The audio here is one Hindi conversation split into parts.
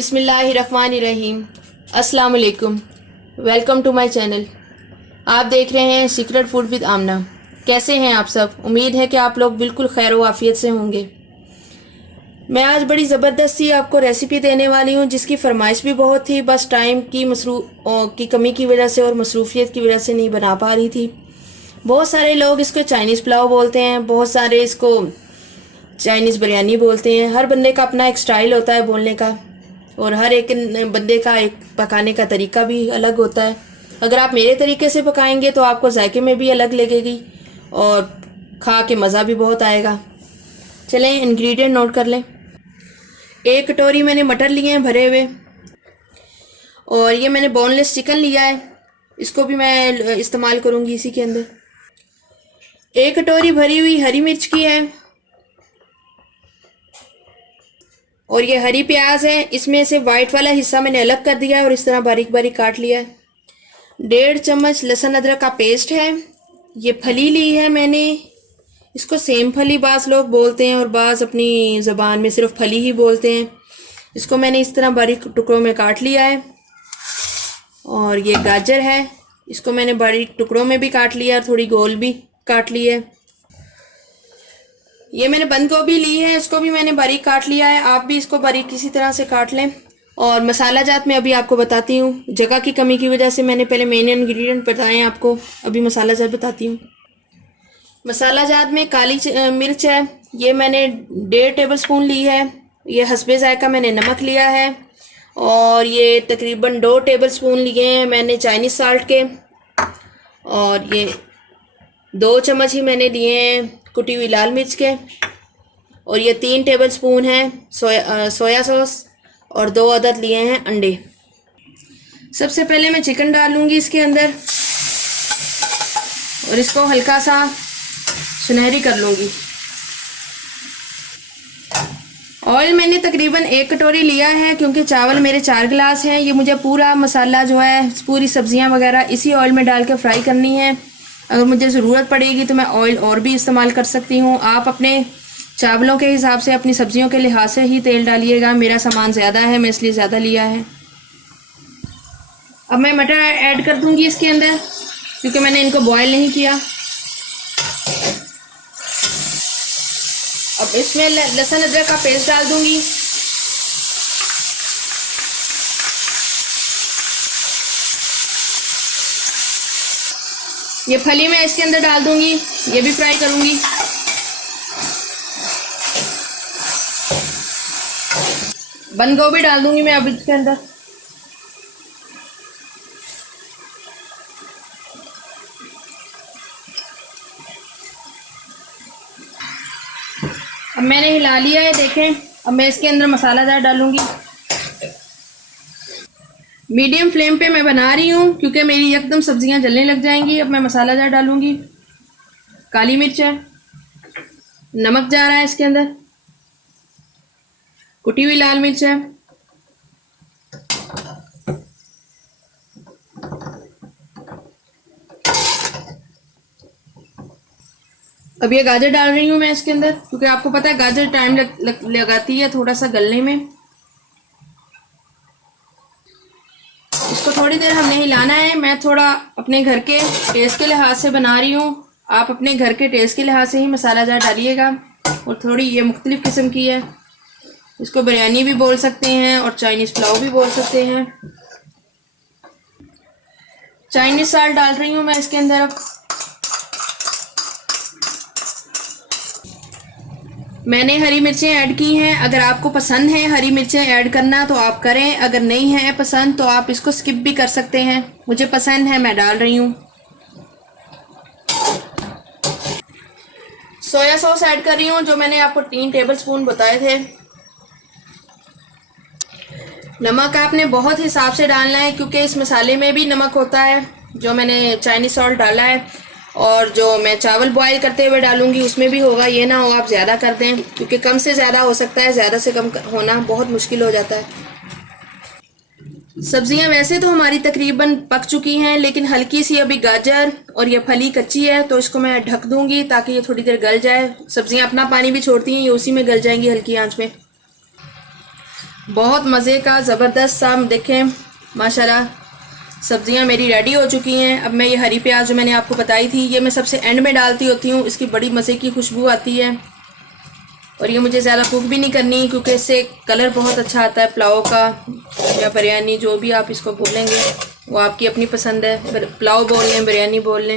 बिस्मिल्लाहिर्रहमानिर्रहीम। अस्सलाम वालेकुम। Welcome to my channel. आप देख रहे हैं सीक्रेट फूड विद आमना। कैसे हैं आप सब? उम्मीद है कि आप लोग बिल्कुल खैर व आफियत से होंगे। मैं आज बड़ी ज़बरदस्त सी आपको रेसिपी देने वाली हूं जिसकी फरमाइश भी बहुत थी, बस टाइम की कमी की वजह से और मसरूफियत की वजह से नहीं बना पा रही थी। बहुत सारे लोग इसको चाइनीज़ पुलाव बोलते हैं, बहुत सारे इसको चाइनीज़ बिरयानी बोलते हैं। हर बंदे का अपना एक स्टाइल होता है बोलने का, और हर एक बंदे का एक पकाने का तरीका भी अलग होता है। अगर आप मेरे तरीके से पकाएंगे तो आपको जायके में भी अलग लगेगी और खा के मज़ा भी बहुत आएगा। चलें इंग्रेडिएंट नोट कर लें। 1 कटोरी मैंने मटर लिए हैं भरे हुए, और ये मैंने बोनलेस चिकन लिया है, इसको भी मैं इस्तेमाल करूँगी इसी के अंदर। 1 कटोरी भरी हुई हरी मिर्च की है, और ये हरी प्याज है, इसमें से वाइट वाला हिस्सा मैंने अलग कर दिया है और इस तरह बारीक बारीक काट लिया है। 1.5 चम्मच लहसुन अदरक का पेस्ट है। ये फली ली है मैंने, इसको सेम फली बाज़ लोग बोलते हैं और बाज़ अपनी ज़बान में सिर्फ फली ही बोलते हैं। इसको मैंने इस तरह बारीक टुकड़ों में काट लिया है। और ये गाजर है, इसको मैंने बारीक टुकड़ों में भी काट लिया और थोड़ी गोल भी काट ली है। ये मैंने बंद गोभी ली है, इसको भी मैंने बारीक काट लिया है। आप भी इसको बारीक किसी तरह से काट लें। और मसाला जात मैं अभी आपको बताती हूँ, जगह की कमी की वजह से मैंने पहले मेन इंग्रेडिएंट बताए हैं आपको, अभी मसाला जात बताती हूँ। मसाला जात में काली मिर्च है, ये मैंने 1.5 टेबल स्पून ली है। ये हस्बे जायका मैंने नमक लिया है, और ये तकरीबन 2 टेबल स्पून लिए हैं मैंने चाइनीज़ साल्ट के, और ये 2 चम्मच ही मैंने लिए हैं कुटी हुई लाल मिर्च के, और ये 3 टेबल स्पून है सोया सॉस, और 2 अदद लिए हैं अंडे। सबसे पहले मैं चिकन डालूंगी इसके अंदर और इसको हल्का सा सुनहरी कर लूँगी। ऑयल मैंने तकरीबन 1 कटोरी लिया है, क्योंकि चावल मेरे 4 गिलास हैं। ये मुझे पूरा मसाला जो है, पूरी सब्जियां वगैरह इसी ऑयल में डाल के फ्राई करनी है। अगर मुझे ज़रूरत पड़ेगी तो मैं ऑयल और भी इस्तेमाल कर सकती हूँ। आप अपने चावलों के हिसाब से, अपनी सब्जियों के लिहाज से ही तेल डालिएगा। मेरा सामान ज़्यादा है, मैं इसलिए ज़्यादा लिया है। अब मैं मटर ऐड कर दूँगी इसके अंदर, क्योंकि मैंने इनको बॉयल नहीं किया। अब इसमें लहसुन अदरक का पेस्ट डाल दूँगी। ये फली मैं इसके अंदर डाल दूंगी, ये भी फ्राई करूंगी। बंद गोभी डाल दूंगी मैं अब इसके अंदर। अब मैंने हिला लिया है, देखें। अब मैं इसके अंदर मसाला जार डालूंगी। मीडियम फ्लेम पे मैं बना रही हूँ, क्योंकि मेरी एकदम सब्जियां जलने लग जाएंगी। अब मैं मसाला जार डालूंगी। काली मिर्च है, नमक जा रहा है इसके अंदर, कुटी हुई लाल मिर्च है, अब ये गाजर डाल रही हूँ मैं इसके अंदर, क्योंकि आपको पता है गाजर टाइम लगाती है थोड़ा सा गलने में। इसको थोड़ी देर हमने हिलाना है। मैं थोड़ा अपने घर के टेस्ट के लिहाज से बना रही हूँ, आप अपने घर के टेस्ट के लिहाज से ही मसाला जार डालिएगा। और थोड़ी ये मुख्तलिफ किस्म की है, इसको बिरयानी भी बोल सकते हैं और चाइनीज़ पुलाव भी बोल सकते हैं। चाइनीज़ साल्ट डाल रही हूँ मैं इसके अंदर। अब मैंने हरी मिर्चें ऐड की हैं। अगर आपको पसंद है हरी मिर्चें ऐड करना तो आप करें, अगर नहीं है पसंद तो आप इसको स्किप भी कर सकते हैं। मुझे पसंद है, मैं डाल रही हूँ। सोया सॉस ऐड कर रही हूँ, जो मैंने आपको 3 टेबल स्पून बताए थे। नमक आपने बहुत हिसाब से डालना है, क्योंकि इस मसाले में भी नमक होता है, जो मैंने चाइनीज़ सॉल्ट डाला है, और जो मैं चावल बॉईल करते हुए डालूंगी उसमें भी होगा। ये ना हो आप ज़्यादा कर दें, क्योंकि कम से ज़्यादा हो सकता है, ज़्यादा से कम होना बहुत मुश्किल हो जाता है। सब्जियां वैसे तो हमारी तकरीबन पक चुकी हैं, लेकिन हल्की सी अभी गाजर और ये फली कच्ची है, तो इसको मैं ढक दूंगी ताकि ये थोड़ी देर गल जाए। सब्जियां अपना पानी भी छोड़ती हैं, ये उसी में गल जाएंगी हल्की आंच में। बहुत मज़े का ज़बरदस्त सा देखें माशाल्लाह सब्जियां मेरी रेडी हो चुकी हैं। अब मैं ये हरी प्याज जो मैंने आपको बताई थी ये मैं सबसे एंड में डालती होती हूँ, इसकी बड़ी मज़े की खुशबू आती है। और ये मुझे ज़्यादा कुक भी नहीं करनी क्योंकि इससे कलर बहुत अच्छा आता है पुलाव का या बिरयानी, जो भी आप इसको बोलेंगे वो आपकी अपनी पसंद है। पुलाव बोल लें, बिरयानी बोल लें।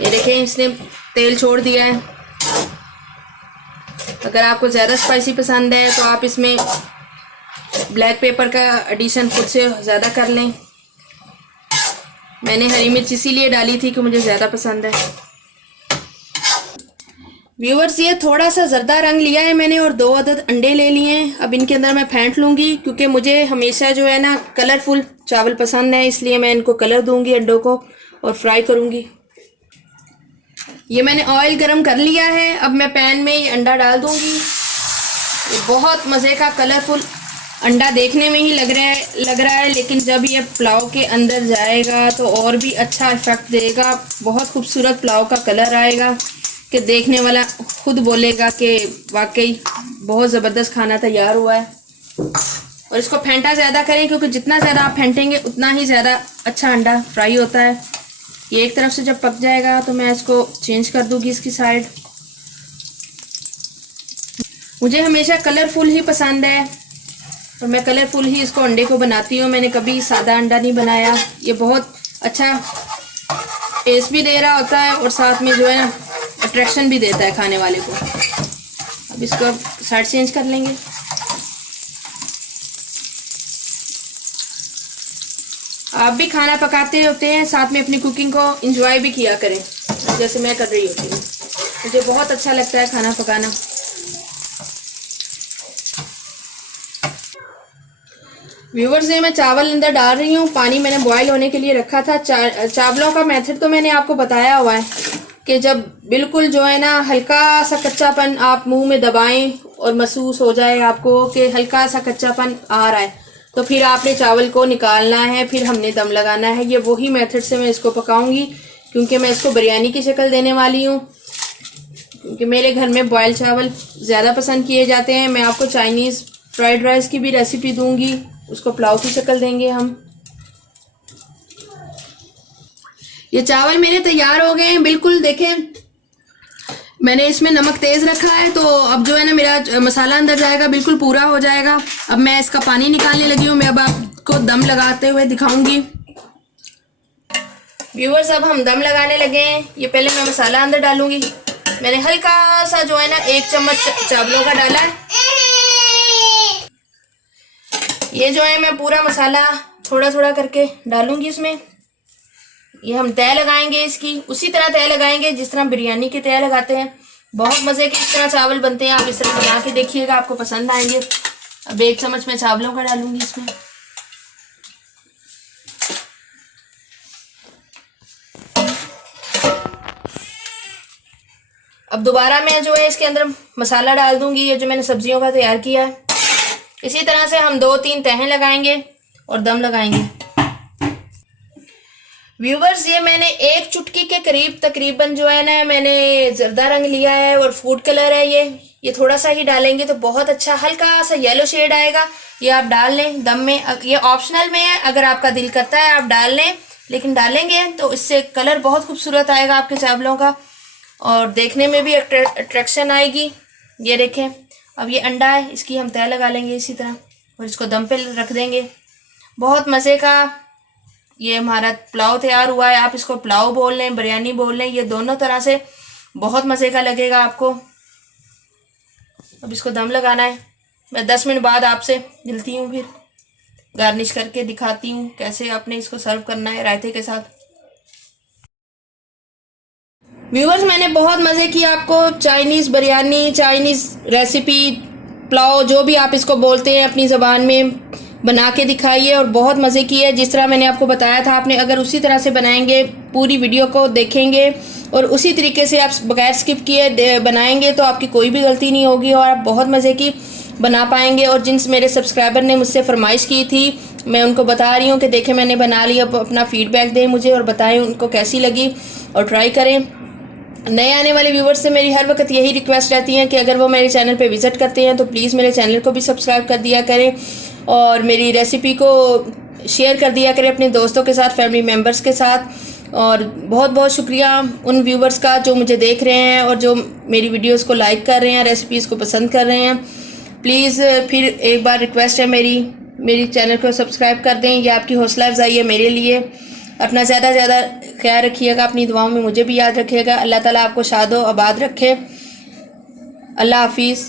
ये देखें इसने तेल छोड़ दिया है। अगर आपको ज़्यादा स्पाइसी पसंद है तो आप इसमें ब्लैक पेपर का एडिशन खुद से ज़्यादा कर लें। मैंने हरी मिर्च इसीलिए डाली थी कि मुझे ज़्यादा पसंद है। व्यूवर्स ये थोड़ा सा ज़र्दा रंग लिया है मैंने और 2 अदद अंडे ले लिए हैं। अब इनके अंदर मैं फेंट लूँगी क्योंकि मुझे हमेशा जो है ना कलरफुल चावल पसंद है, इसलिए मैं इनको कलर दूँगी अंडों को और फ्राई करूँगी। ये मैंने ऑयल गरम कर लिया है। अब मैं पैन में ये अंडा डाल दूँगी। ये बहुत मज़े का कलरफुल अंडा देखने में ही लग रहा है लेकिन जब ये पुलाव के अंदर जाएगा तो और भी अच्छा इफ़ेक्ट देगा। बहुत खूबसूरत पुलाव का कलर आएगा कि देखने वाला खुद बोलेगा कि वाकई बहुत ज़बरदस्त खाना तैयार हुआ है। और इसको फेंटा ज़्यादा करें क्योंकि जितना ज़्यादा आप फेंटेंगे उतना ही ज़्यादा अच्छा अंडा फ्राई होता है। ये एक तरफ से जब पक जाएगा तो मैं इसको चेंज कर दूँगी इसकी साइड। मुझे हमेशा कलरफुल ही पसंद है और मैं कलरफुल ही इसको अंडे को बनाती हूँ। मैंने कभी सादा अंडा नहीं बनाया। ये बहुत अच्छा टेस्ट भी दे रहा होता है और साथ में जो है ना अट्रैक्शन भी देता है खाने वाले को। अब इसको साइड चेंज कर लेंगे। आप भी खाना पकाते होते हैं, साथ में अपनी कुकिंग को एंजॉय भी किया करें जैसे मैं कर रही होती हूँ। मुझे बहुत अच्छा लगता है खाना पकाना। व्यूवर्स ये मैं चावल अंदर डाल रही हूँ। पानी मैंने बॉयल होने के लिए रखा था। चावलों का मेथड तो मैंने आपको बताया हुआ है कि जब बिल्कुल जो है ना हल्का सा कच्चापन आप मुंह में दबाएं और महसूस हो जाए आपको कि हल्का सा कच्चापन आ रहा है तो फिर आपने चावल को निकालना है, फिर हमने दम लगाना है। ये वही मेथड से मैं इसको पकाऊंगी क्योंकि मैं इसको बिरयानी की शक्ल देने वाली हूँ, क्योंकि मेरे घर में बॉयल चावल ज़्यादा पसंद किए जाते हैं। मैं आपको चाइनीज़ फ्राइड राइस की भी रेसिपी दूंगी, उसको पुलाव की शक्ल देंगे हम। ये चावल मेरे तैयार हो गए हैं बिल्कुल। देखें मैंने इसमें नमक तेज़ रखा है तो अब जो है ना मेरा मसाला अंदर जाएगा, बिल्कुल पूरा हो जाएगा। अब मैं इसका पानी निकालने लगी हूँ। मैं अब आपको दम लगाते हुए दिखाऊंगी। व्यूअर्स अब हम दम लगाने लगे हैं। ये पहले मैं मसाला अंदर डालूंगी। मैंने हल्का सा जो है ना 1 चम्मच चावलों का डाला है। ये जो है मैं पूरा मसाला थोड़ा थोड़ा करके डालूंगी इसमें। ये हम तय लगाएंगे इसकी, उसी तरह तय लगाएंगे जिस तरह बिरयानी की तय लगाते हैं। बहुत मज़े के इस तरह चावल बनते हैं। आप इस तरह बना के देखिएगा, आपको पसंद आएंगे। अब 1 चम्मच मैं चावलों का डालूंगी इसमें। अब दोबारा मैं जो है इसके अंदर मसाला डाल दूंगी, ये जो मैंने सब्जियों का तैयार किया है। इसी तरह से हम 2-3 तहें लगाएंगे और दम लगाएंगे। व्यूवर्स ये मैंने 1 चुटकी के करीब तकरीबन जो है ना मैंने जर्दा रंग लिया है और फूड कलर है ये थोड़ा सा ही डालेंगे तो बहुत अच्छा हल्का सा येलो शेड आएगा। ये आप डाल लें दम में। ये ऑप्शनल में है, अगर आपका दिल करता है आप डाल लें, लेकिन डालेंगे तो इससे कलर बहुत खूबसूरत आएगा आपके चावलों का और देखने में भी अट्रैक्शन आएगी। ये देखें अब ये अंडा है, इसकी हम तय लगा लेंगे इसी तरह और इसको दम पे रख देंगे। बहुत मज़े का ये हमारा पुलाव तैयार हुआ है। आप इसको पुलाव बोल लें, बिरयानी बोल लें, ये दोनों तरह से बहुत मज़े का लगेगा आपको। अब इसको दम लगाना है। मैं 10 मिनट बाद आपसे मिलती हूँ, फिर गार्निश करके दिखाती हूँ कैसे आपने इसको सर्व करना है रायते के साथ। व्यूवर्स मैंने बहुत मज़े की आपको Chinese biryani, Chinese recipe, pulao जो भी आप इसको बोलते हैं अपनी ज़बान में बना के दिखाई है और बहुत मज़े की है। जिस तरह मैंने आपको बताया था आपने अगर उसी तरह से बनाएंगे, पूरी वीडियो को देखेंगे और उसी तरीके से आप बगैर स्किप किए बनाएंगे तो आपकी कोई भी गलती नहीं होगी और आप बहुत मज़े की बना पाएंगे। और जिन मेरे सब्सक्राइबर ने मुझसे फरमाइश की थी मैं उनको बता रही हूँ कि देखें मैंने बना लिया, अपना फ़ीडबैक दें मुझे और बताएं उनको कैसी लगी और ट्राई करें। नए आने वाले व्यूवर्स से मेरी हर वक्त यही रिक्वेस्ट रहती है कि अगर वो मेरे चैनल पे विज़िट करते हैं तो प्लीज़ मेरे चैनल को भी सब्सक्राइब कर दिया करें और मेरी रेसिपी को शेयर कर दिया करें अपने दोस्तों के साथ, फैमिली मेम्बर्स के साथ। और बहुत बहुत शुक्रिया उन व्यूवर्स का जो मुझे देख रहे हैं और जो मेरी वीडियोस को लाइक कर रहे हैं, रेसिपीज़ को पसंद कर रहे हैं। प्लीज़ फिर एक बार रिक्वेस्ट है मेरी चैनल को सब्सक्राइब कर दें। ये आपकी हौसला अफजाई है मेरे लिए। अपना ज़्यादा से ज़्यादा ख्याल रखिएगा, अपनी दुआओं में मुझे भी याद रखिएगा। अल्लाह ताला आपको शादो आबाद रखे। अल्लाह हाफिज़।